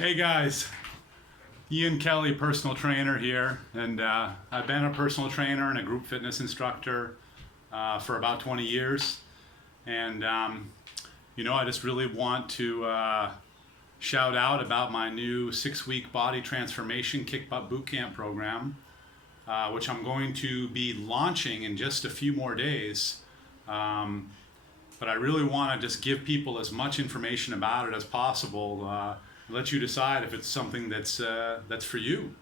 Hey guys, Kelley, personal trainer here, and I've been a personal trainer and a group fitness instructor for about 20 years. And I just really want to shout out about my new 6-week body transformation kick butt boot camp program, which I'm going to be launching in just a few more days. But I really want to just give people as much information about it as possible. Let you decide if it's something that's for you.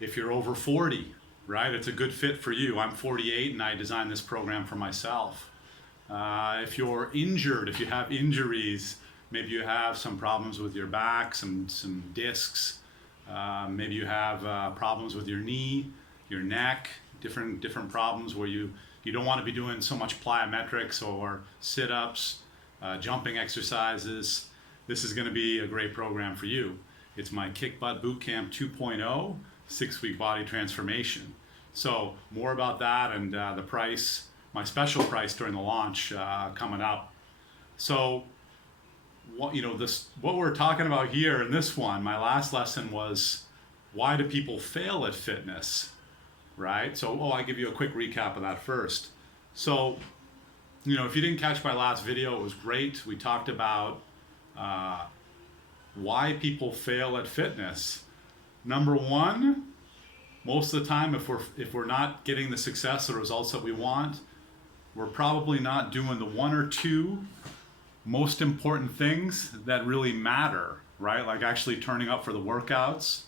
If you're over 40, right, it's a good fit for you. I'm 48 and I designed this program for myself. If you're injured, if you have injuries, maybe you have some problems with your back, some discs, maybe you have problems with your knee, your neck, different problems where you don't want to be doing so much plyometrics or sit-ups, jumping exercises. This is going to be a great program for you. It's my Kick Butt Bootcamp 2.0 6-week body transformation. So more about that and the price, my special price during the launch coming up. So what we're talking about here in this one, my last lesson was, why do people fail at fitness, right? So I'll give you a quick recap of that first. So if you didn't catch my last video, it was great. We talked about why people fail at fitness. Number one, most of the time, if we're not getting the success or results that we want, we're probably not doing the one or two most important things that really matter, right? Like actually turning up for the workouts,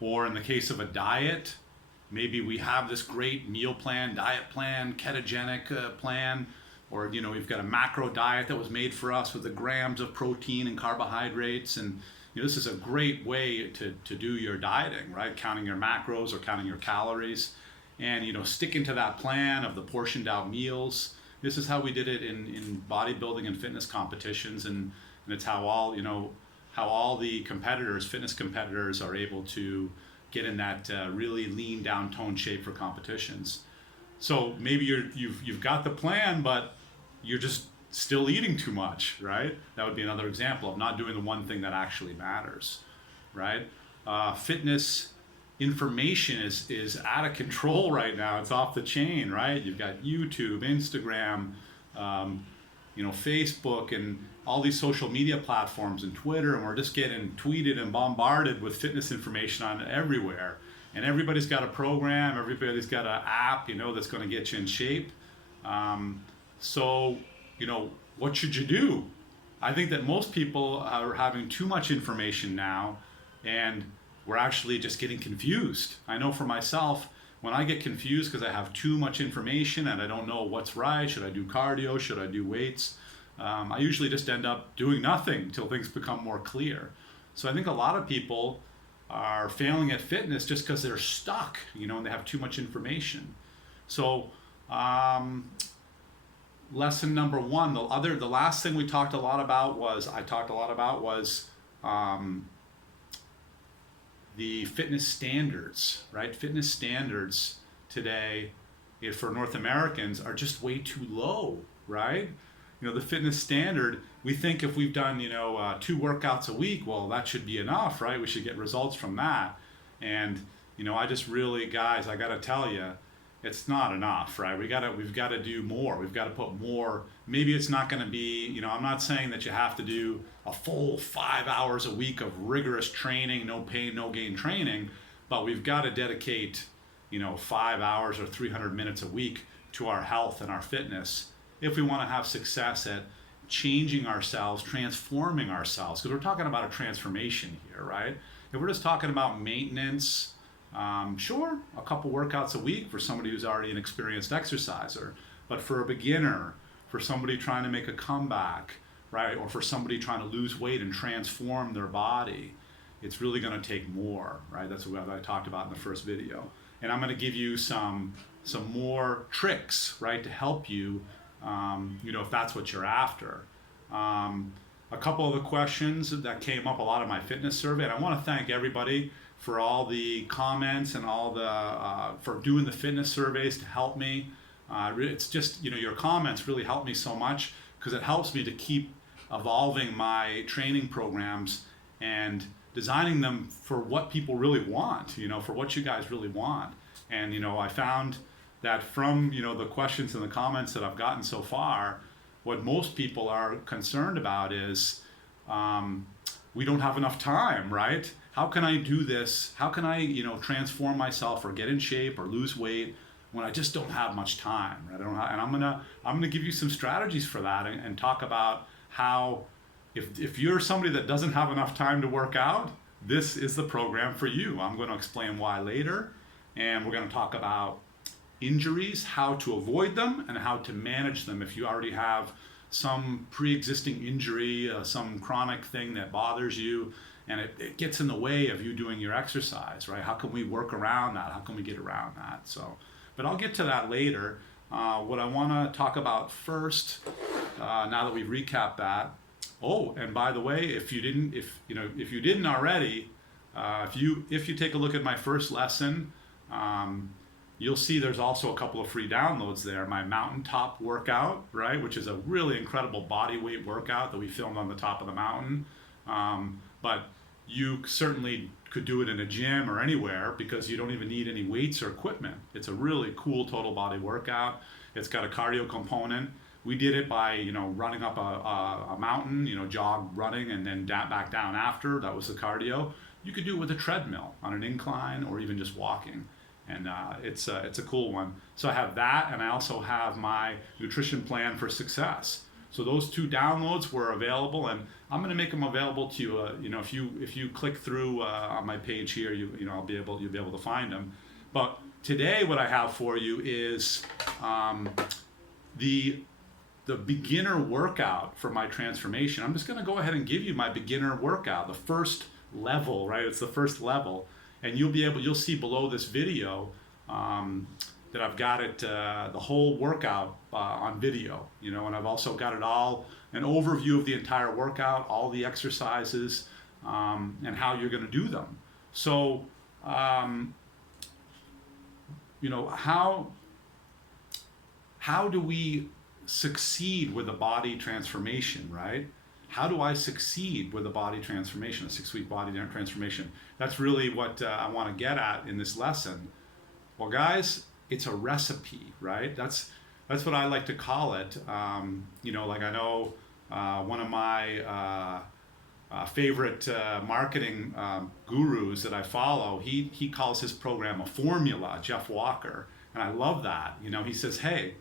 or in the case of a diet, maybe we have this great meal plan, diet plan, ketogenic plan, or we've got a macro diet that was made for us with the grams of protein and carbohydrates, and this is a great way to do your dieting, right? Counting your macros or counting your calories, and sticking to that plan of the portioned out meals. This is how we did it in bodybuilding and fitness competitions, and it's how all the competitors, fitness competitors, are able to get in that really lean down toned shape for competitions. So maybe you've got the plan, but you're just still eating too much, right? That would be another example of not doing the one thing that actually matters, right? Fitness information is out of control right now. It's off the chain, right? You've got YouTube, Instagram, Facebook, and all these social media platforms, and Twitter, and we're just getting tweeted and bombarded with fitness information on everywhere. And everybody's got a program, everybody's got an app, that's going to get you in shape. So, what should you do? I think that most people are having too much information now, and we're actually just getting confused. I know for myself, when I get confused because I have too much information and I don't know what's right, should I do cardio, should I do weights? I usually just end up doing nothing until things become more clear. So I think a lot of people are failing at fitness just because they're stuck, and they have too much information. So lesson number one, the last thing I talked a lot about was the fitness standards, right? Fitness standards today, for North Americans, are just way too low, right? The fitness standard, we think if we've done, 2 workouts a week, well, that should be enough, right? We should get results from that. And, I just really, guys, I got to tell you, it's not enough, right? We've got to do more. We've got to put more. Maybe it's not going to be, I'm not saying that you have to do a full 5 hours a week of rigorous training, no pain, no gain training, but we've got to dedicate, 5 hours or 300 minutes a week to our health and our fitness if we want to have success at changing ourselves, transforming ourselves, because we're talking about a transformation here, right? If we're just talking about maintenance, sure, a couple workouts a week for somebody who's already an experienced exerciser, but for a beginner, for somebody trying to make a comeback, right, or for somebody trying to lose weight and transform their body, it's really going to take more, right? That's what I talked about in the first video. And I'm going to give you some more tricks, right, to help you, if that's what you're after. A couple of the questions that came up a lot in my fitness survey, and I want to thank everybody for all the comments and all the for doing the fitness surveys to help me. It's just, your comments really help me so much, because it helps me to keep evolving my training programs and designing them for what people really want, for what you guys really want. And, I found that from, the questions and the comments that I've gotten so far, what most people are concerned about is we don't have enough time, right? How can I do this? How can I, transform myself or get in shape or lose weight when I just don't have much time, right? And I'm gonna give you some strategies for that and talk about how if you're somebody that doesn't have enough time to work out, this is the program for you. I'm going to explain why later, and we're going to talk about injuries, how to avoid them, and how to manage them if you already have some pre-existing injury, some chronic thing that bothers you, and it gets in the way of you doing your exercise, right? How can we work around that? How can we get around that? So, but I'll get to that later. What I want to talk about first, now that we've recapped that. Oh, and by the way, if you didn't already, if you take a look at my first lesson, you'll see there's also a couple of free downloads there. My mountaintop workout, right, which is a really incredible body weight workout that we filmed on the top of the mountain. But you certainly could do it in a gym or anywhere because you don't even need any weights or equipment. It's a really cool total body workout. It's got a cardio component. We did it by, running up a mountain, jog running and then back down after. That was the cardio. You could do it with a treadmill on an incline or even just walking. And it's a cool one. So I have that, and I also have my nutrition plan for success. So those two downloads were available, and I'm going to make them available to you. If you click through on my page here, you'll be able to find them. But today, what I have for you is the beginner workout for my transformation. I'm just going to go ahead and give you my beginner workout, the first level, right? It's the first level, and you'll see below this video that I've got it, the whole workout on video, and I've also got it all, an overview of the entire workout, all the exercises, and how you're going to do them. So, how do we succeed with a body transformation, right? How do I succeed with a body transformation, a 6-week body transformation? That's really what I want to get at in this lesson. Well, guys, it's a recipe, right? That's what I like to call it. Like I know one of my favorite marketing gurus that I follow, he calls his program a formula, Jeff Walker, and I love that. He says, hey,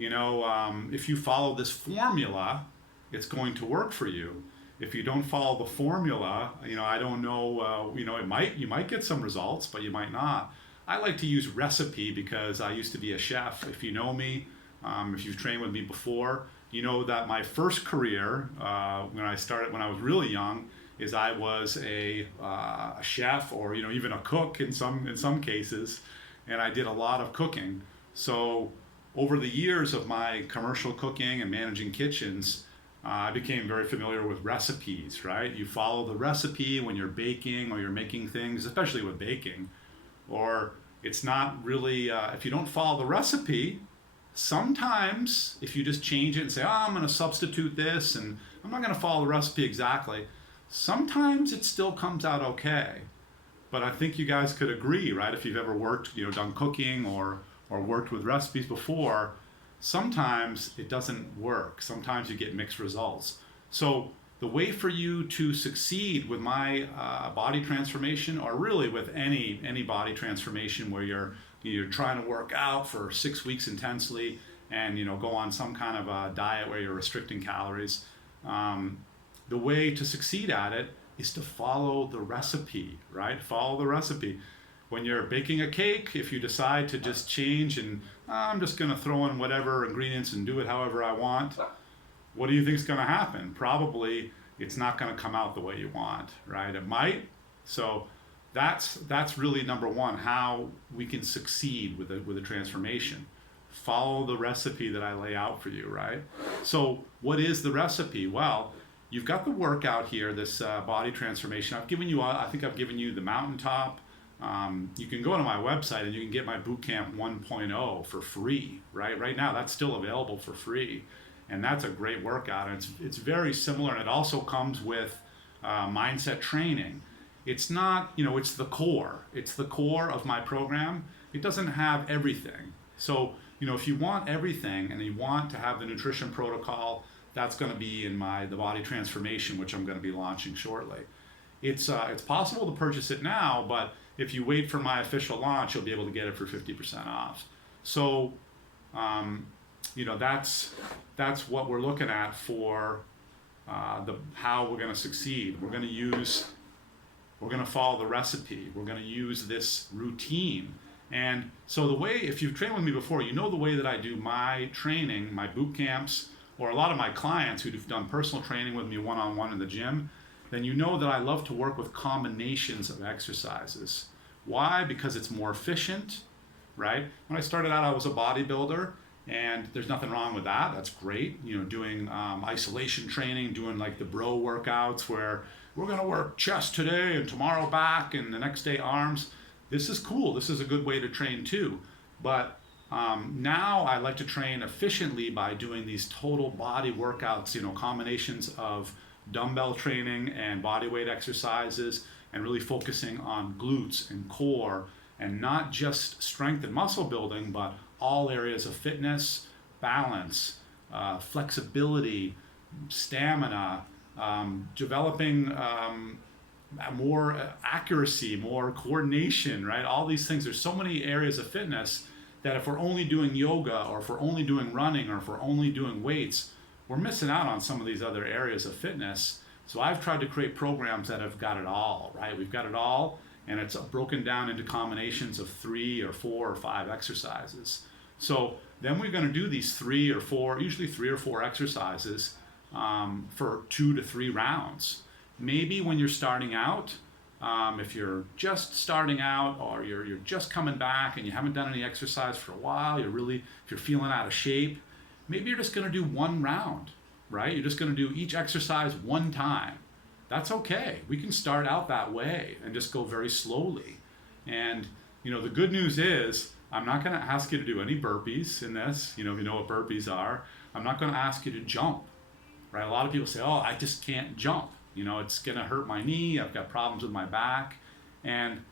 if you follow this formula, it's going to work for you. If you don't follow the formula, I don't know, you might get some results, but you might not. I like to use recipe because I used to be a chef. If you know me, if you've trained with me before, you know that my first career, when I was really young, is I was a chef or even a cook in some cases, and I did a lot of cooking. So over the years of my commercial cooking and managing kitchens, I became very familiar with recipes, right? You follow the recipe when you're baking or you're making things, especially with baking, or it's not really, if you don't follow the recipe, sometimes if you just change it and say, I'm going to substitute this and I'm not going to follow the recipe exactly, sometimes it still comes out okay. But I think you guys could agree, right? If you've ever worked, done cooking or worked with recipes before, sometimes it doesn't work. Sometimes you get mixed results. So the way for you to succeed with my body transformation, or really with any body transformation where you're trying to work out for 6 weeks intensely and go on some kind of a diet where you're restricting calories, the way to succeed at it is to follow the recipe, right? Follow the recipe. When you're baking a cake, if you decide to just change and I'm just going to throw in whatever ingredients and do it however I want, what do you think is going to happen? Probably it's not going to come out the way you want, right? It might. So that's really number one, how we can succeed with a transformation. Follow the recipe that I lay out for you, right? So what is the recipe? Well, you've got the workout here, this body transformation. I think I've given you the mountaintop. You can go to my website and you can get my Bootcamp 1.0 for free, right? Right now, that's still available for free. And that's a great workout. And it's very similar. And it also comes with mindset training. It's not, it's the core. It's the core of my program. It doesn't have everything. So, if you want everything and you want to have the nutrition protocol, that's going to be in the body transformation, which I'm going to be launching shortly. It's possible to purchase it now, but if you wait for my official launch, you'll be able to get it for 50% off. So, that's what we're looking at for how we're going to succeed. We're going to follow the recipe. We're going to use this routine. And so if you've trained with me before, the way that I do my training, my boot camps, or a lot of my clients who've done personal training with me one-on-one in the gym, then you know that I love to work with combinations of exercises. Why? Because it's more efficient, right? When I started out, I was a bodybuilder, and there's nothing wrong with that. That's great. Doing isolation training, doing like the bro workouts where we're going to work chest today and tomorrow back and the next day arms. This is cool. This is a good way to train too. But now I like to train efficiently by doing these total body workouts, combinations of dumbbell training and body weight exercises, and really focusing on glutes and core, and not just strength and muscle building, but all areas of fitness, balance, flexibility, stamina, developing more accuracy, more coordination, right? All these things. There's so many areas of fitness that if we're only doing yoga, or if we're only doing running, or if we're only doing weights, we're missing out on some of these other areas of fitness. So I've tried to create programs that have got it all, right? We've got it all, and it's broken down into combinations of 3 or 4 or 5 exercises. So then we're going to do these 3 or 4, usually 3 or 4 exercises for 2 to 3 rounds. Maybe when you're starting out, if you're just starting out, or you're just coming back and you haven't done any exercise for a while, if you're feeling out of shape, maybe you're just going to do 1 round, right? You're just going to do each exercise 1 time. That's okay. We can start out that way and just go very slowly. And the good news is I'm not going to ask you to do any burpees in this. If you know what burpees are, I'm not going to ask you to jump, right? A lot of people say, oh, I just can't jump. It's going to hurt my knee. I've got problems with my back. And,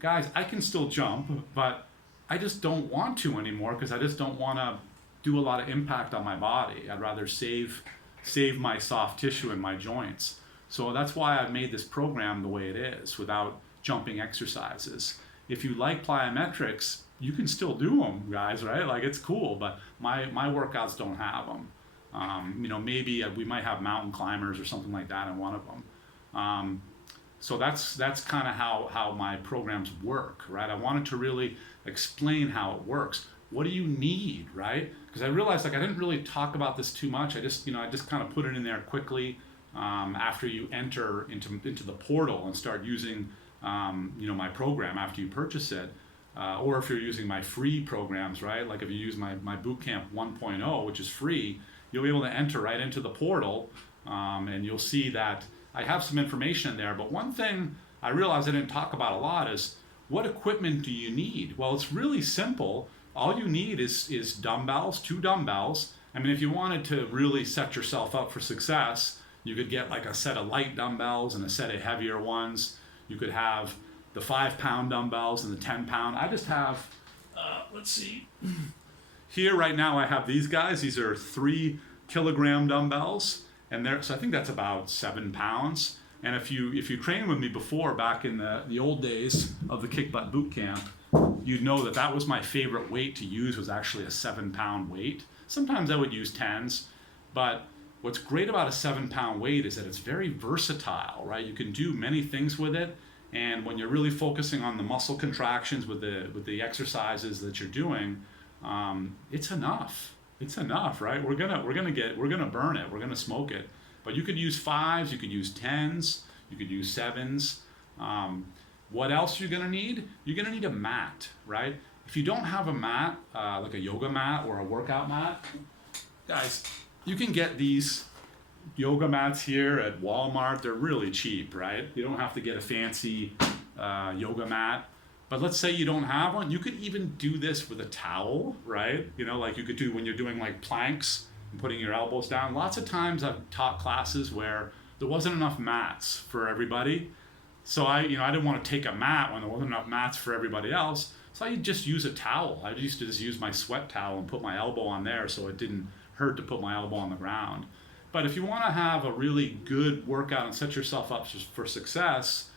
guys, I can still jump, but I just don't want to anymore because I just don't want to do a lot of impact on my body. I'd rather save my soft tissue and my joints. So that's why I've made this program the way it is, without jumping exercises. If you like plyometrics, you can still do them, guys, right? Like, it's cool, but my workouts don't have them. Maybe we might have mountain climbers or something like that in one of them. So that's kind of how my programs work, right? I wanted to really explain how it works. What do you need, right? Because I realized I didn't really talk about this too much. I just kind of put it in there quickly after you enter into the portal and start using my program after you purchase it. Or if you're using my free programs, right? Like if you use my Bootcamp 1.0, which is free, you'll be able to enter right into the portal, and you'll see that I have some information in there. But one thing I realized I didn't talk about a lot is, what equipment do you need? Well, it's really simple. All you need is dumbbells, 2 dumbbells. I mean, if you wanted to really set yourself up for success, you could get like a set of light dumbbells and a set of heavier ones. You could have the 5-pound dumbbells and the 10-pound. I just have, let's see. Here right now I have these guys. These are 3-kilogram dumbbells, and so I think that's about 7 pounds. And if you trained with me before, back in the old days of the Kick Butt Boot Camp, you'd know that was my favorite weight to use, was actually a 7-pound weight. Sometimes I would use 10s, but what's great about a 7-pound weight is that it's very versatile, right? You can do many things with it, and when you're really focusing on the muscle contractions with the exercises that you're doing, it's enough. It's enough, right? We're gonna burn it. We're gonna smoke it. But you could use 5s, you could use 10s, you could use 7s. What else you're gonna need? You're gonna need a mat, right? If you don't have a mat, like a yoga mat or a workout mat, guys, you can get these yoga mats here at Walmart. They're really cheap, right? You don't have to get a fancy yoga mat. But let's say you don't have one. You could even do this with a towel, right? Like you could do when you're doing like planks and putting your elbows down. Lots of times I've taught classes where there wasn't enough mats for everybody. So I didn't want to take a mat when there wasn't enough mats for everybody else. So I just use a towel. I used to just use my sweat towel and put my elbow on there so it didn't hurt to put my elbow on the ground. But if you want to have a really good workout and set yourself up for success,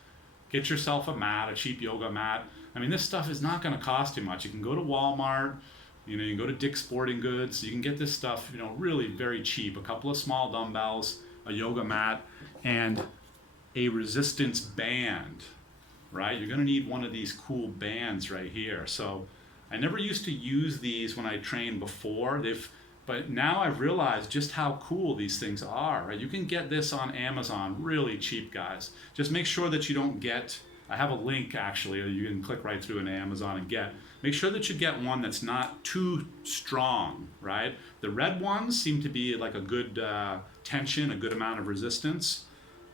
get yourself a mat, a cheap yoga mat. I mean, this stuff is not going to cost you much. You can go to Walmart, you can go to Dick's Sporting Goods. You can get this stuff, really very cheap. A couple of small dumbbells, a yoga mat, and a resistance band, right? You're going to need one of these cool bands right here. So I never used to use these when I trained before. But now I've realized just how cool these things are, right? You can get this on Amazon really cheap, guys. Just make sure that you don't get, I have a link actually, or you can click right through into Amazon and make sure that you get one that's not too strong, right? The red ones seem to be like a good tension, a good amount of resistance.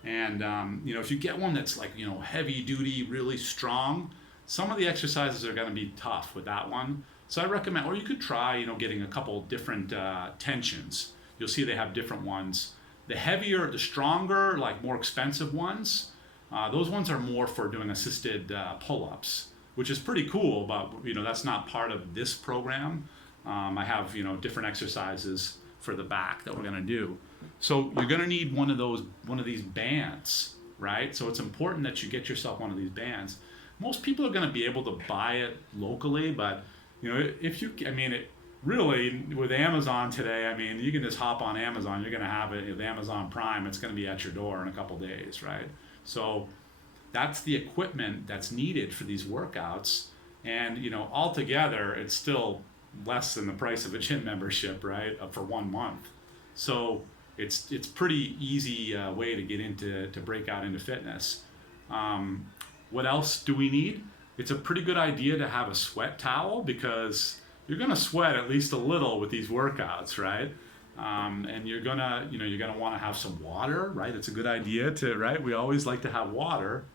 And if you get one that's like, heavy duty, really strong, some of the exercises are going to be tough with that one. So I recommend, or you could try, getting a couple different tensions. You'll see they have different ones. The heavier, the stronger, like more expensive ones, those ones are more for doing assisted pull-ups, which is pretty cool, but that's not part of this program. I have, different exercises for the back that we're going to do. So you're going to need one of these bands, right? So it's important that you get yourself one of these bands. Most people are going to be able to buy it locally, but really with Amazon today, you can just hop on Amazon. You're going to have it with Amazon Prime. It's going to be at your door in a couple days, right? So that's the equipment that's needed for these workouts. And altogether, it's still less than the price of a gym membership, right? For 1 month. So it's pretty easy way to get to break out into fitness. What else do we need? It's a pretty good idea to have a sweat towel because you're going to sweat at least a little with these workouts, right? And you're gonna want to have some water, right? It's a good idea right? We always like to have water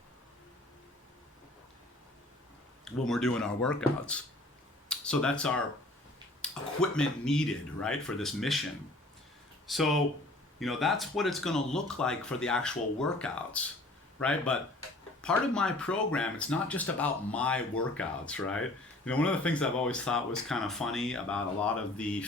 when we're doing our workouts. So that's our equipment needed, right, for this mission. So, that's what it's going to look like for the actual workouts, right? But part of my program, it's not just about my workouts, right? One of the things I've always thought was kind of funny about a lot of the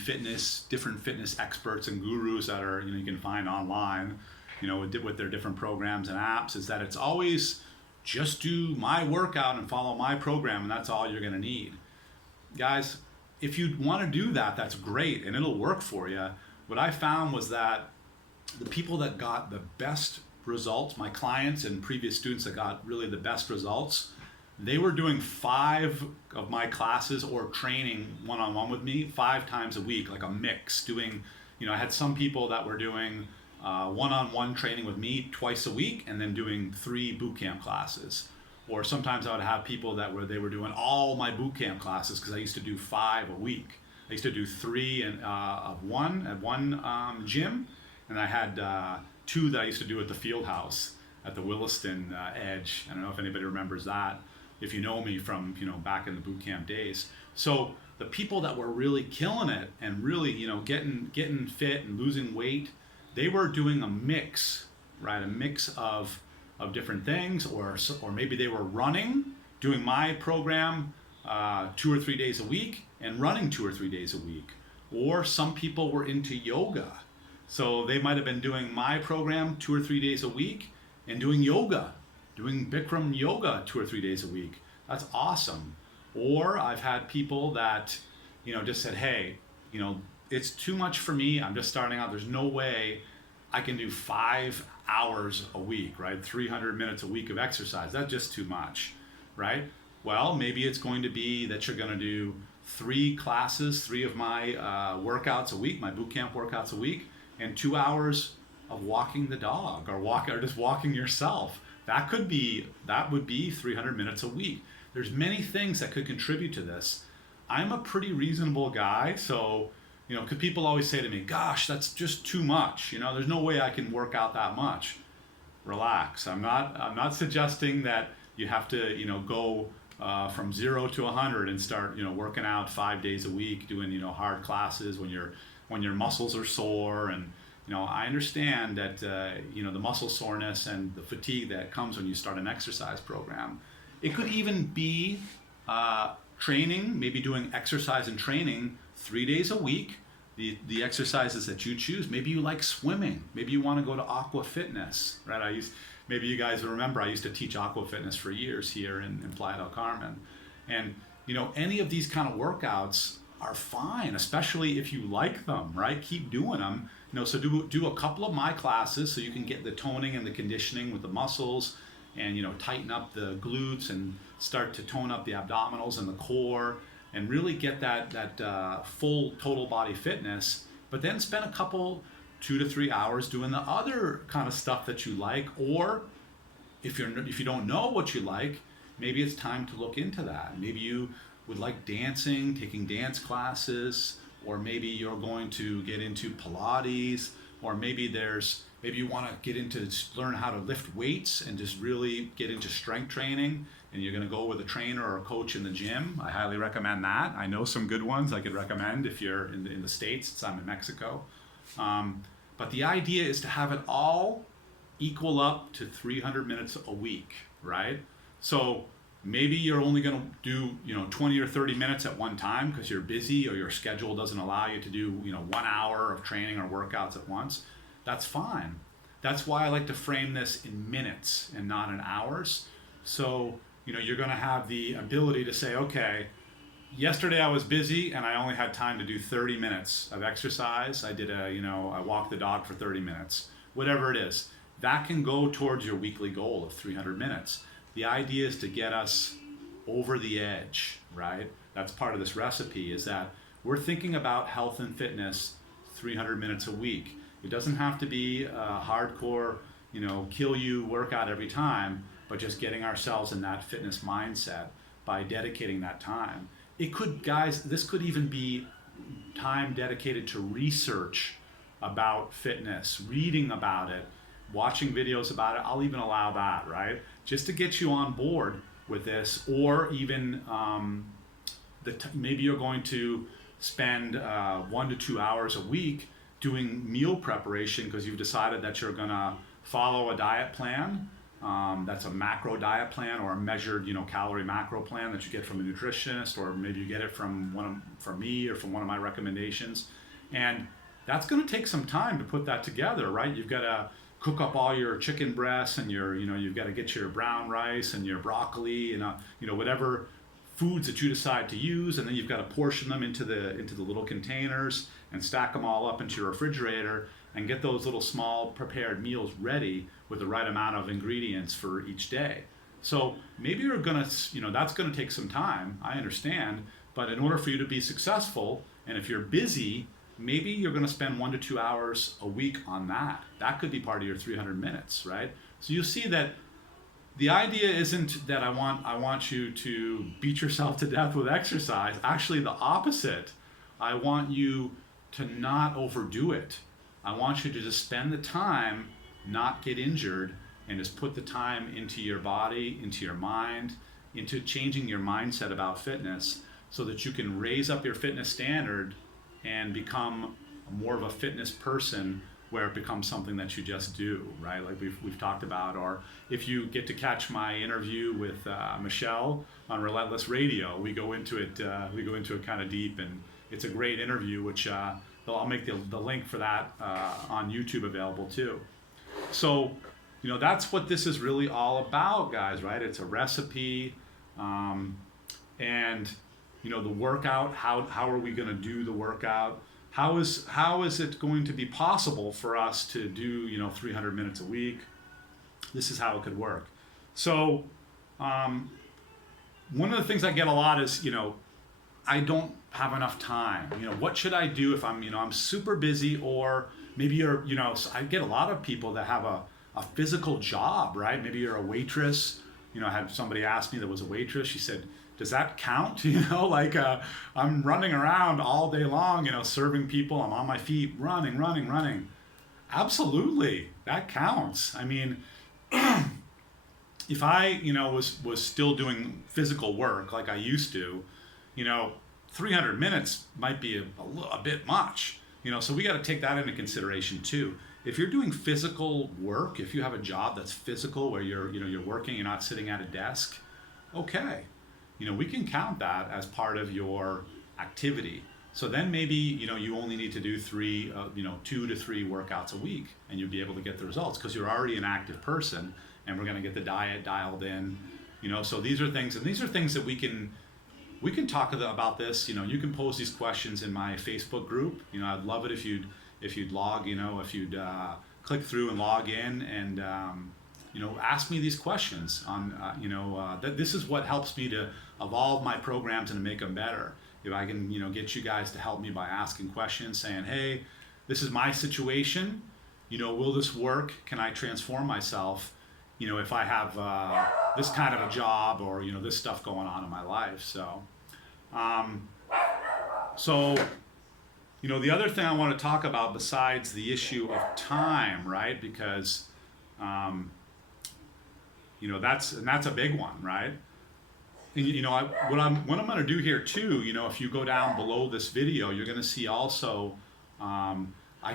different fitness experts and gurus that are, you can find online, with their different programs and apps, is that it's always just do my workout and follow my program, and that's all you're going to need. Guys, if you want to do that, that's great, and it'll work for you. What I found was that the people that got the best results, my clients and previous students that got really the best results, they were doing 5 of my classes or training one-on-one with me 5 times a week, like a mix. I had some people that were doing one-on-one training with me twice a week and then doing 3 boot camp classes. Or sometimes I would have people they were doing all my boot camp classes because I used to do 5 a week. I used to do 3 at one gym, and I had 2 that I used to do at the field house at the Williston Edge. I don't know if anybody remembers that, if you know me from back in the boot camp days. So the people that were really killing it and really getting fit and losing weight, they were doing a mix, right? A mix of different things, or maybe they were doing my program 2 or 3 days a week and running 2 or 3 days a week. Or some people were into yoga. So they might have been doing my program 2 or 3 days a week and doing yoga, doing Bikram yoga 2 or 3 days a week. That's awesome. Or I've had people that, just said, hey, it's too much for me. I'm just starting out. There's no way I can do 5 hours a week, right? 300 minutes a week of exercise. That's just too much, right? Well, maybe it's going to be that you're going to do 3 classes, 3 of my workouts a week, my boot camp workouts a week, and 2 hours of walking the dog or just walking yourself. That would be 300 minutes a week. There's many things that could contribute to this. I'm a pretty reasonable guy, so because people always say to me, gosh, that's just too much. There's no way I can work out that much. Relax. I'm not suggesting that you have to, go from 0 to 100 and start, working out 5 days a week, doing, hard classes when your muscles are sore and, I understand that, the muscle soreness and the fatigue that comes when you start an exercise program. It could even be training, maybe doing exercise and training 3 days a week. The exercises that you choose. Maybe you like swimming. Maybe you want to go to aqua fitness, right? Maybe you guys remember I used to teach aqua fitness for years here in Playa del Carmen. And, any of these kind of workouts are fine, especially if you like them, right? Keep doing them. So do a couple of my classes so you can get the toning and the conditioning with the muscles and, tighten up the glutes and start to tone up the abdominals and the core and really get that full total body fitness, but then spend a couple 2 to 3 hours doing the other kind of stuff that you like. Or if you don't know what you like, maybe it's time to look into that. Maybe you would like dancing, taking dance classes, or maybe you're going to get into Pilates, or maybe you want to learn how to lift weights and just really get into strength training, and you're going to go with a trainer or a coach in the gym. I highly recommend that. I know some good ones I could recommend if you're in the States, since I'm in Mexico. But the idea is to have it all equal up to 300 minutes a week, right? So maybe you're only going to do 20 or 30 minutes at one time because you're busy or your schedule doesn't allow you to do 1 hour of training or workouts at once. That's fine. That's why I like to frame this in minutes and not in hours. So you're going to have the ability to say, okay, yesterday I was busy and I only had time to do 30 minutes of exercise. I did I walked the dog for 30 minutes, whatever it is. That can go towards your weekly goal of 300 minutes. The idea is to get us over the edge, right? That's part of this recipe, is that we're thinking about health and fitness 300 minutes a week. It doesn't have to be a hardcore, kill you workout every time, but just getting ourselves in that fitness mindset by dedicating that time. This could even be time dedicated to research about fitness, reading about it, watching videos about it. I'll even allow that, right? Just to get you on board with this. Or even maybe you're going to spend 1 to 2 hours a week doing meal preparation because you've decided that you're gonna follow a diet plan. That's a macro diet plan or a measured, calorie macro plan that you get from a nutritionist, or maybe you get it from me or from one of my recommendations. And that's going to take some time to put that together, right? You've got to cook up all your chicken breasts and you've got to get your brown rice and your broccoli and whatever foods that you decide to use, and then you've got to portion them into the little containers and stack them all up into your refrigerator and get those little small prepared meals ready with the right amount of ingredients for each day. So maybe you're gonna, that's gonna take some time, I understand, but in order for you to be successful, and if you're busy, maybe you're gonna spend 1 to 2 hours a week on that. That could be part of your 300 minutes, right? So you'll see that the idea isn't that I want you to beat yourself to death with exercise. Actually, the opposite. I want you to not overdo it. I want you to just spend the time, not get injured, and just put the time into your body, into your mind, into changing your mindset about fitness so that you can raise up your fitness standard and become more of a fitness person, where it becomes something that you just do, right? Like we've talked about. Or if you get to catch my interview with Michelle on Relentless Radio, we go into it kind of deep, and it's a great interview, which I'll make the link for that on YouTube available too. So, that's what this is really all about, guys, right? It's a recipe, and the workout. How are we going to do the workout? How is it going to be possible for us to do 300 minutes a week? This is how it could work. So, one of the things I get a lot is I don't have enough time. What should I do if I'm super busy? Or maybe I get a lot of people that have a physical job, right? Maybe you're a waitress. I had somebody ask me that was a waitress. She said, does that count? I'm running around all day long, serving people. I'm on my feet, running. Absolutely, that counts. I mean, if I, was still doing physical work like I used to, 300 minutes might be a bit much. So we got to take that into consideration too. If you're doing physical work, if you have a job that's physical where you're working, you're not sitting at a desk, okay, we can count that as part of your activity. So then maybe you only need to do 2 to 3 workouts a week, and you'll be able to get the results because you're already an active person, and we're going to get the diet dialed in. So these are things, that we can talk about this. You can pose these questions in my Facebook group. I'd love it if you'd log, if you'd click through and log in and ask me these questions on that. This is what helps me to evolve my programs and to make them better. If I can get you guys to help me by asking questions, saying, hey, this is my situation, will this work? Can I transform myself if I have this kind of a job or this stuff going on in my life? So the other thing I want to talk about besides the issue of time, right? Because that's a big one, right? And, what I'm going to do here too, if you go down below this video, you're going to see also, I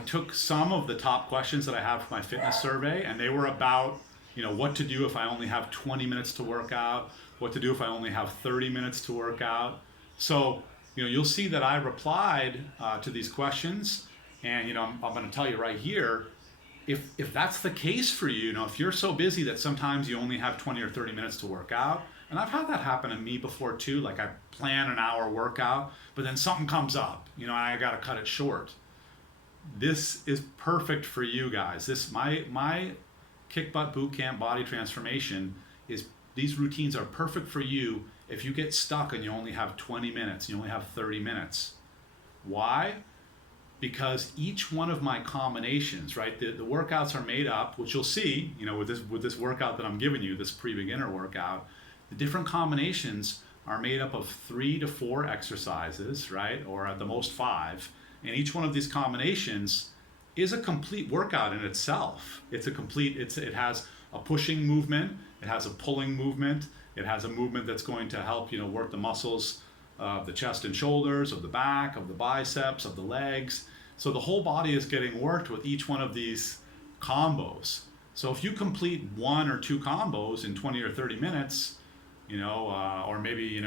took some of the top questions that I have for my fitness survey, and they were about, what to do if I only have 20 minutes to work out, what to do if I only have 30 minutes to work out. So, you'll see that I replied to these questions, and, I'm going to tell you right here, if that's the case for you, if you're so busy that sometimes you only have 20 or 30 minutes to work out, and I've had that happen to me before too, like I plan an hour workout, but then something comes up, I got to cut it short. This is perfect for you guys. My Kick Butt Bootcamp Body Transformation these routines are perfect for you if you get stuck and you only have 20 minutes, you only have 30 minutes. Why? Because each one of my combinations, right, the workouts are made up, which you'll see, with this workout that I'm giving you, this pre-beginner workout, the different combinations are made up of 3 to 4 exercises, right, or at the most 5, and each one of these combinations is a complete workout in itself. It has a pushing movement, it has a pulling movement, it has a movement that's going to help work the muscles of the chest and shoulders, of the back, of the biceps, of the legs. So the whole body is getting worked with each one of these combos. So if you complete 1 or 2 combos in 20 or 30 minutes, or maybe,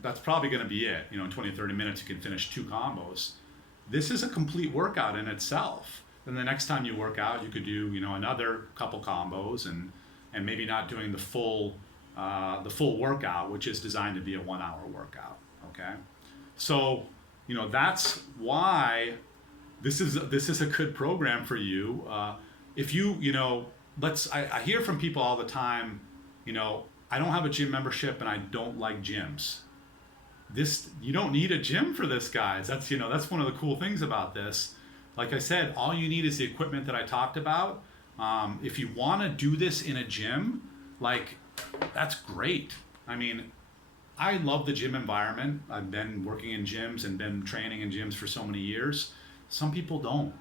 that's probably going to be it. In 20 or 30 minutes, you can finish 2 combos. This is a complete workout in itself. Then the next time you work out, you could do, another couple combos and maybe not doing the full workout, which is designed to be a 1-hour workout. Okay. So, that's why this is a good program for you. If you, I hear from people all the time, I don't have a gym membership and I don't like gyms. You don't need a gym for this, guys. That's one of the cool things about this. Like I said, all you need is the equipment that I talked about. If you want to do this in a gym, that's great. I mean, I love the gym environment. I've been working in gyms and been training in gyms for so many years. Some people don't,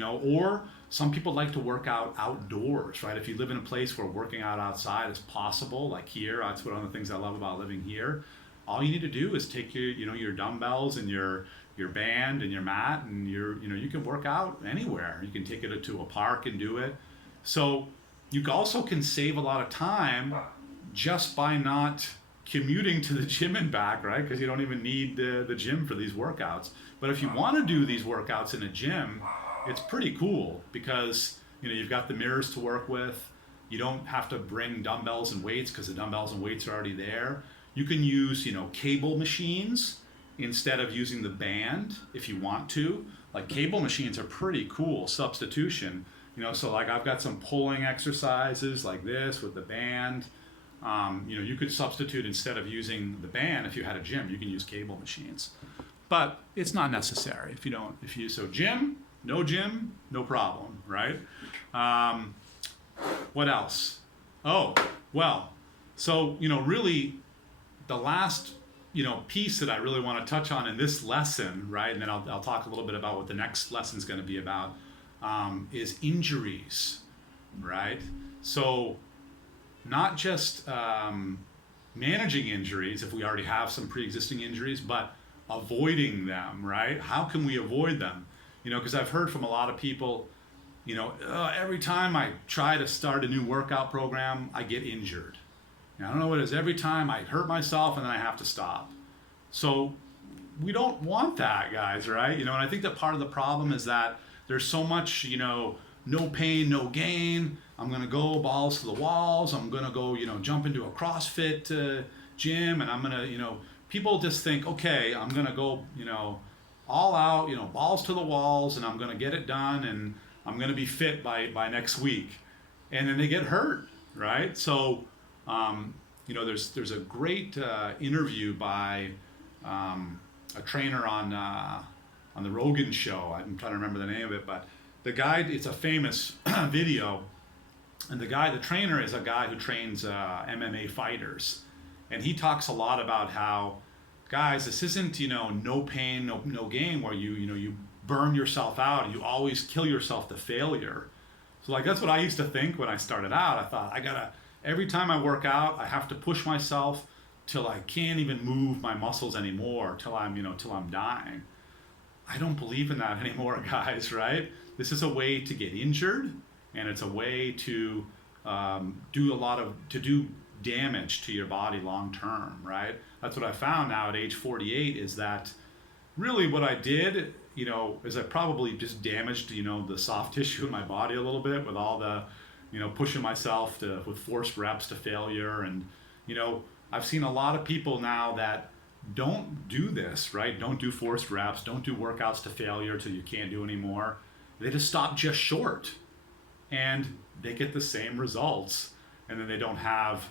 or some people like to work out outdoors, right? If you live in a place where working out outside is possible, like here, that's one of the things I love about living here. All you need to do is take your dumbbells and your band and your mat, and you can work out anywhere. You can take it to a park and do it. So you also can save a lot of time just by not commuting to the gym and back, right? Because you don't even need the gym for these workouts. But if you want to do these workouts in a gym, it's pretty cool because you've got the mirrors to work with. You don't have to bring dumbbells and weights because the dumbbells and weights are already there. You can use cable machines instead of using the band if you want to. Like cable machines are pretty cool substitution. So like I've got some pulling exercises like this with the band. You could substitute instead of using the band. If you had a gym, you can use cable machines, but it's not necessary so gym, no problem, right? What else? Oh, well, so, really the last, piece that I really want to touch on in this lesson, right? And then I'll talk a little bit about what the next lesson is going to be about, is injuries, right? So not just managing injuries if we already have some pre-existing injuries, but avoiding them, right? How can we avoid them? because I've heard from a lot of people, every time I try to start a new workout program, I get injured. I don't know what it is. Every time I hurt myself and then I have to stop. So we don't want that, guys, right? And I think that part of the problem is that there's so much, no pain, no gain. I'm going to go balls to the walls. I'm going to go, jump into a CrossFit gym, and I'm going to, people just think, okay, I'm going to go, all out, balls to the walls, and I'm going to get it done, and I'm going to be fit by next week. And then they get hurt, right? So, there's a great interview by a trainer on the Rogan show. I'm trying to remember the name of it, but the guy, it's a famous video, and the trainer is a guy who trains MMA fighters, and he talks a lot about how, guys, this isn't no pain, no gain, where you burn yourself out and you always kill yourself to failure. So that's what I used to think when I started out. I thought every time I work out, I have to push myself till I can't even move my muscles anymore, till I'm dying. I don't believe in that anymore, guys, right? This is a way to get injured, and it's a way to do damage to your body long term, right? That's what I found now at age 48, is that really what I did, is I probably just damaged, the soft tissue in my body a little bit with all the, pushing myself with forced reps to failure. And, I've seen a lot of people now that don't do this, right? Don't do forced reps, don't do workouts to failure till you can't do anymore. They just stop just short, and they get the same results. And then they don't have,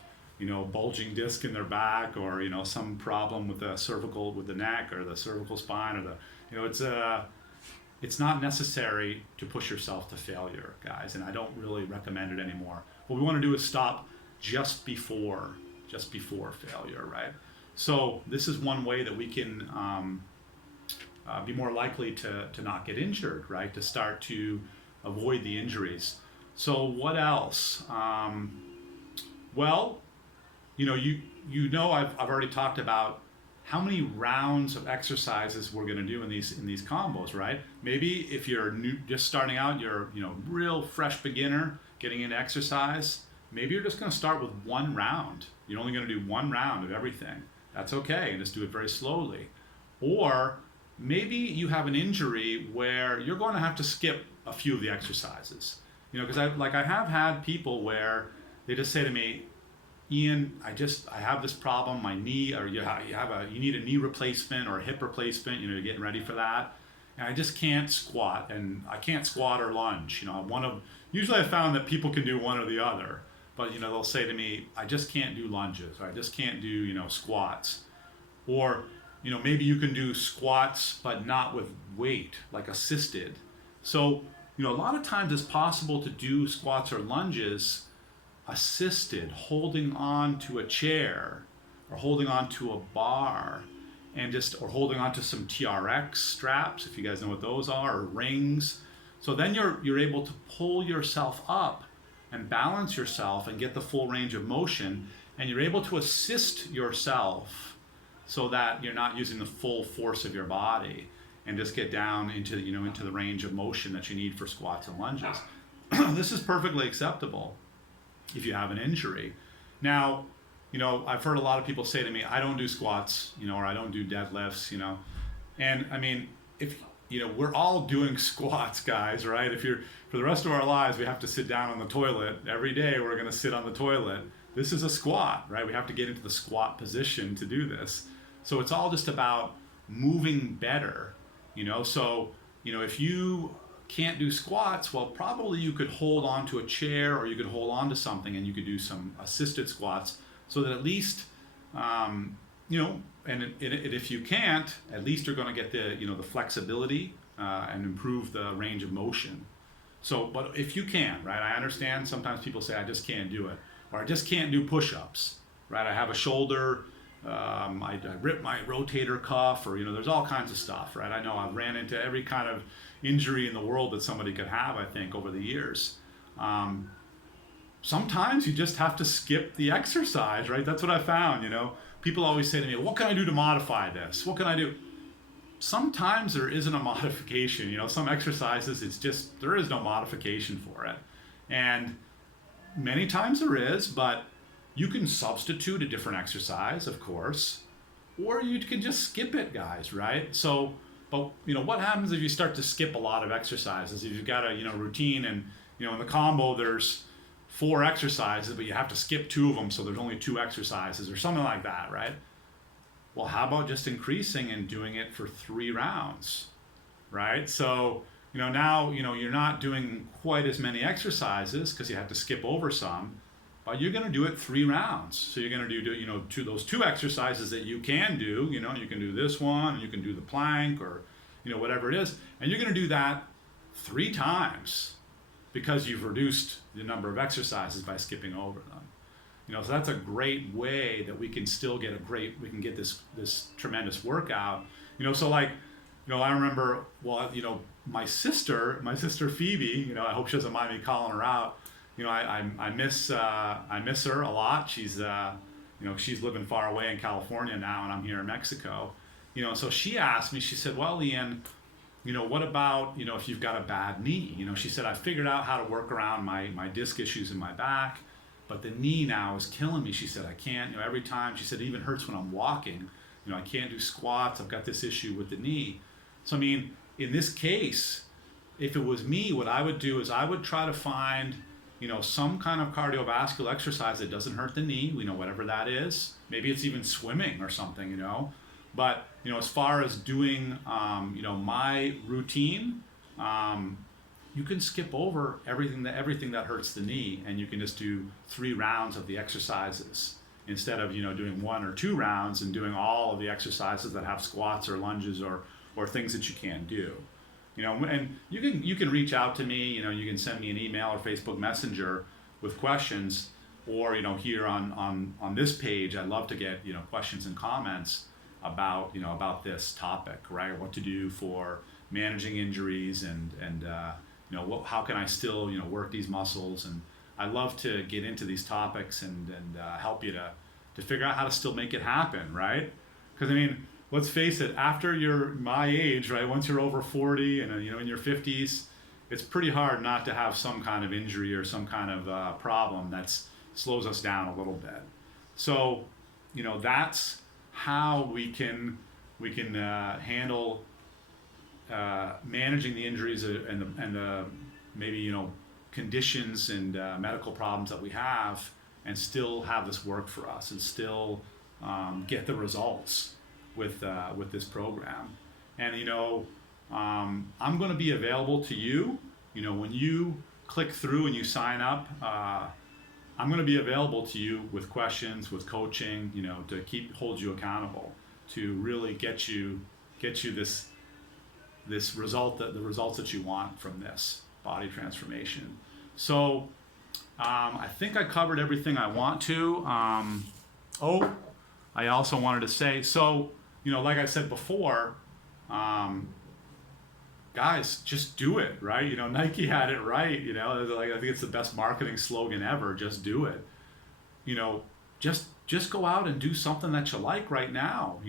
bulging disc in their back, or, some problem with the neck or the cervical spine, or it's not necessary to push yourself to failure, guys. And I don't really recommend it anymore. What we want to do is stop just before failure, right? So this is one way that we can be more likely to not get injured, right? To start to avoid the injuries. So what else? Well, I've already talked about how many rounds of exercises we're going to do in these combos, right? Maybe if you're just starting out, you're real fresh beginner getting into exercise. Maybe you're just going to start with one round. You're only going to do one round of everything. That's okay, and just do it very slowly. Or maybe you have an injury where you're going to have to skip a few of the exercises. Because I have had people where they just say to me, Ian, I have this problem, my knee, or you need a knee replacement or a hip replacement, you're getting ready for that, and I just can't squat, and I can't squat or lunge. Usually I found that people can do one or the other, but they'll say to me, I just can't do lunges, or I just can't do squats, or maybe you can do squats but not with weight, like assisted. So a lot of times it's possible to do squats or lunges assisted, holding on to a chair or holding on to a bar, or holding on to some TRX straps, if you guys know what those are, or rings. So then you're able to pull yourself up and balance yourself and get the full range of motion, and you're able to assist yourself so that you're not using the full force of your body, and just get down into the range of motion that you need for squats and lunges. This is perfectly acceptable if you have an injury. Now, I've heard a lot of people say to me, I don't do squats, or I don't do deadlifts, and I mean, if we're all doing squats, guys, right? For the rest of our lives, we have to sit down on the toilet every day. We're going to sit on the toilet. This is a squat, right? We have to get into the squat position to do this. So it's all just about moving better, So, if you can't do squats, well, probably you could hold on to a chair, or you could hold on to something, and you could do some assisted squats, so that at least, and if you can't, at least you're going to get the flexibility and improve the range of motion. So, but if you can, right, I understand sometimes people say, I just can't do it, or I just can't do push-ups, right? I have a shoulder, I ripped my rotator cuff, or, there's all kinds of stuff, right? I know I've ran into every kind of injury in the world that somebody could have, I think, over the years. Sometimes you just have to skip the exercise, right? That's what I found, People always say to me, what can I do to modify this? What can I do? sometimes there isn't a modification. Some exercises, it's just, there is no modification for it. And many times there is, but you can substitute a different exercise, of course, or you can just skip it, guys, right? So, but what happens if you start to skip a lot of exercises? If you've got a routine, and in the combo there's 4 exercises, but you have to skip 2 of them, so there's only 2 exercises or something like that, right? Well, how about just increasing and doing it for 3 rounds, right? So, now, you're not doing quite as many exercises because you have to skip over some, but you're going to do it 3 rounds. So you're going to do, those 2 exercises that you can do, you can do this one, and you can do the plank, or, whatever it is, and you're going to do that 3 times because you've reduced the number of exercises by skipping over them. So that's a great way that we can still get we can get this tremendous workout. So like, I remember, my sister Phoebe, I hope she doesn't mind me calling her out. I miss her a lot. She's she's living far away in California now, and I'm here in Mexico. So she asked me, she said, well, Ian, what about, if you've got a bad knee? She said, I figured out how to work around my disc issues in my back, but the knee now is killing me. She said, I can't, every time, she said, it even hurts when I'm walking. I can't do squats. I've got this issue with the knee. So, in this case, if it was me, what I would do is I would try to find, some kind of cardiovascular exercise that doesn't hurt the knee, whatever that is. Maybe it's even swimming or something, But, as far as doing, my routine, you can skip over everything that hurts the knee, and you can just do 3 rounds of the exercises instead of doing 1 or 2 rounds and doing all of the exercises that have squats or lunges or things that you can't do. And you can reach out to me. You can send me an email or Facebook Messenger with questions, or here on this page. I'd love to get questions and comments about about this topic, right? What to do for managing injuries, and how can I still work these muscles? And I love to get into these topics and help you to figure out how to still make it happen, right? Because let's face it, after you're my age, right? Once you're over 40 and in your 50s, it's pretty hard not to have some kind of injury or some kind of problem that slows us down a little bit. So, that's how we can handle managing the injuries and the maybe conditions and medical problems that we have, and still have this work for us, and still get the results with this program. And I'm going to be available to you. When you click through and you sign up, I'm going to be available to you with questions, with coaching, to hold you accountable, to really get you this result, the results that you want from this body transformation. So I think I covered everything I want to. I also wanted to say, so like I said before, guys, just do it, right? Nike had it right. I think it's the best marketing slogan ever. Just do it. Just go out and do something that you like right now.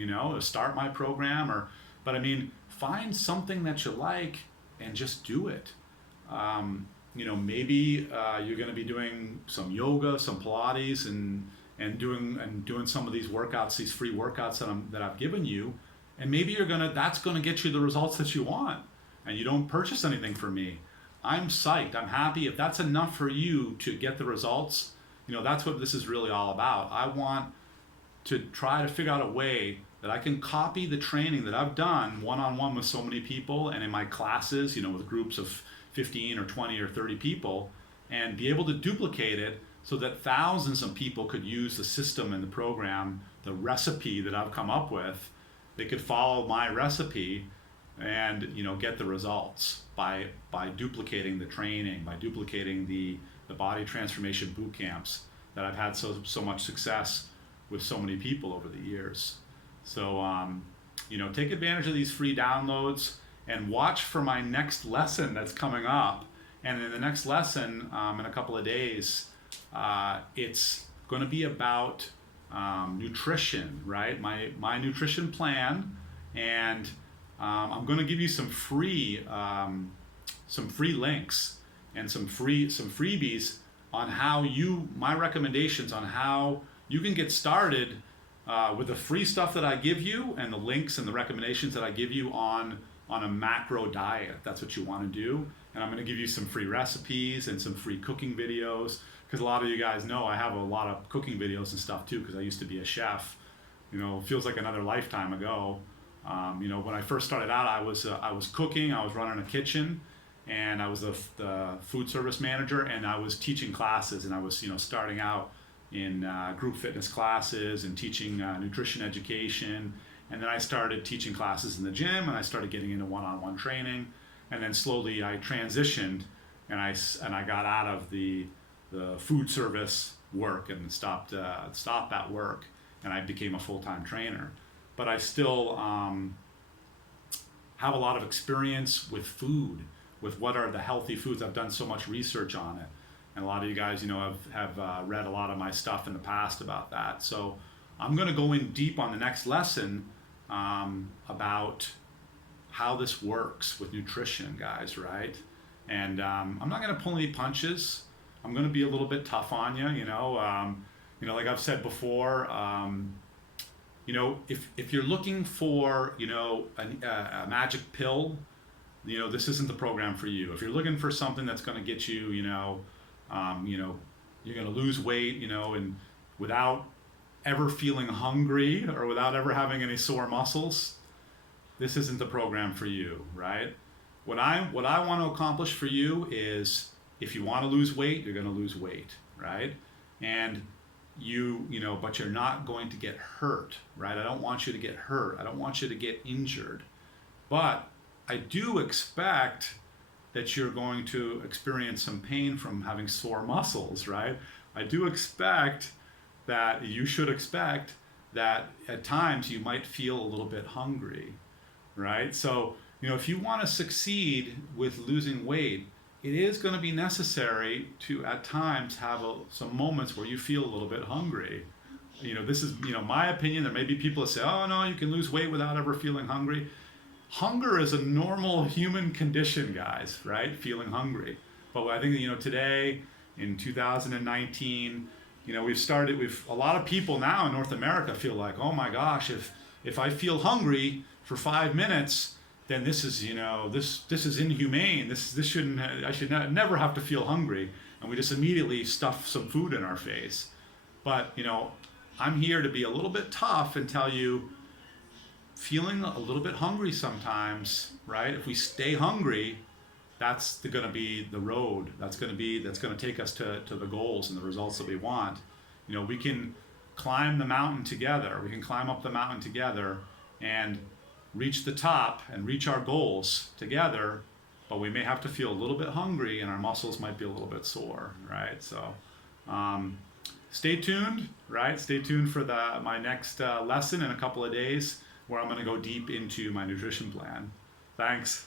Start my program, but find something that you like and just do it. Maybe you're going to be doing some yoga, some Pilates, and doing some of these workouts, these free workouts that I've given you, and maybe that's going to get you the results that you want, and you don't purchase anything from me. I'm psyched. I'm happy if that's enough for you to get the results. That's what this is really all about. I want to try to figure out a way that I can copy the training that I've done one-on-one with so many people, and in my classes, with groups of 15 or 20 or 30 people, and be able to duplicate it so that thousands of people could use the system and the program, the recipe that I've come up with. They could follow my recipe and get the results by duplicating the training, by duplicating the body transformation boot camps that I've had so much success with so many people over the years. So take advantage of these free downloads and watch for my next lesson that's coming up. And in the next lesson, in a couple of days, it's going to be about nutrition, right? My nutrition plan, and I'm going to give you some free links and some freebies on how my recommendations on how you can get started with the free stuff that I give you and the links and the recommendations that I give you on a macro diet. That's what you want to do. And I'm going to give you some free recipes and some free cooking videos, because a lot of you guys know I have a lot of cooking videos and stuff too, because I used to be a chef. It feels like another lifetime ago. When I first started out, I was cooking, I was running a kitchen, and I was the food service manager, and I was teaching classes, and I was starting out in group fitness classes and teaching nutrition education, and then I started teaching classes in the gym, and I started getting into one-on-one training, and then slowly I transitioned, and I got out of the food service work and stopped that work, and I became a full-time trainer. But I still have a lot of experience with food, with what are the healthy foods. I've done so much research on it, and a lot of you guys, have read a lot of my stuff in the past about that. So I'm going to go in deep on the next lesson about how this works with nutrition, guys, right? And I'm not going to pull any punches. I'm going to be a little bit tough on you, like I've said before. If you're looking for, a magic pill, this isn't the program for you. If you're looking for something that's going to get you, you're going to lose weight, and without ever feeling hungry or without ever having any sore muscles, this isn't the program for you, right? What I want to accomplish for you is, if you want to lose weight, you're going to lose weight, right? And but you're not going to get hurt, right? I don't want you to get hurt. I don't want you to get injured. But I do expect that you're going to experience some pain from having sore muscles, right? I do expect that you should expect that at times you might feel a little bit hungry, right? So, if you want to succeed with losing weight, it is going to be necessary to at times have some moments where you feel a little bit hungry. This is, my opinion. There may be people that say, oh no, you can lose weight without ever feeling hungry. Hunger is a normal human condition, guys, right? Feeling hungry. But I think, today in 2019, a lot of people now in North America feel like, oh my gosh, if I feel hungry for 5 minutes, then this is, this is inhumane. I should never have to feel hungry. And we just immediately stuff some food in our face. But, I'm here to be a little bit tough and tell you, feeling a little bit hungry sometimes, right? If we stay hungry, that's going to be the road. That's going to take us to the goals and the results that we want. We can climb the mountain together. We can climb up the mountain together and reach the top and reach our goals together, but we may have to feel a little bit hungry and our muscles might be a little bit sore, right? So stay tuned, right? Stay tuned for my next lesson in a couple of days, where I'm going to go deep into my nutrition plan. Thanks.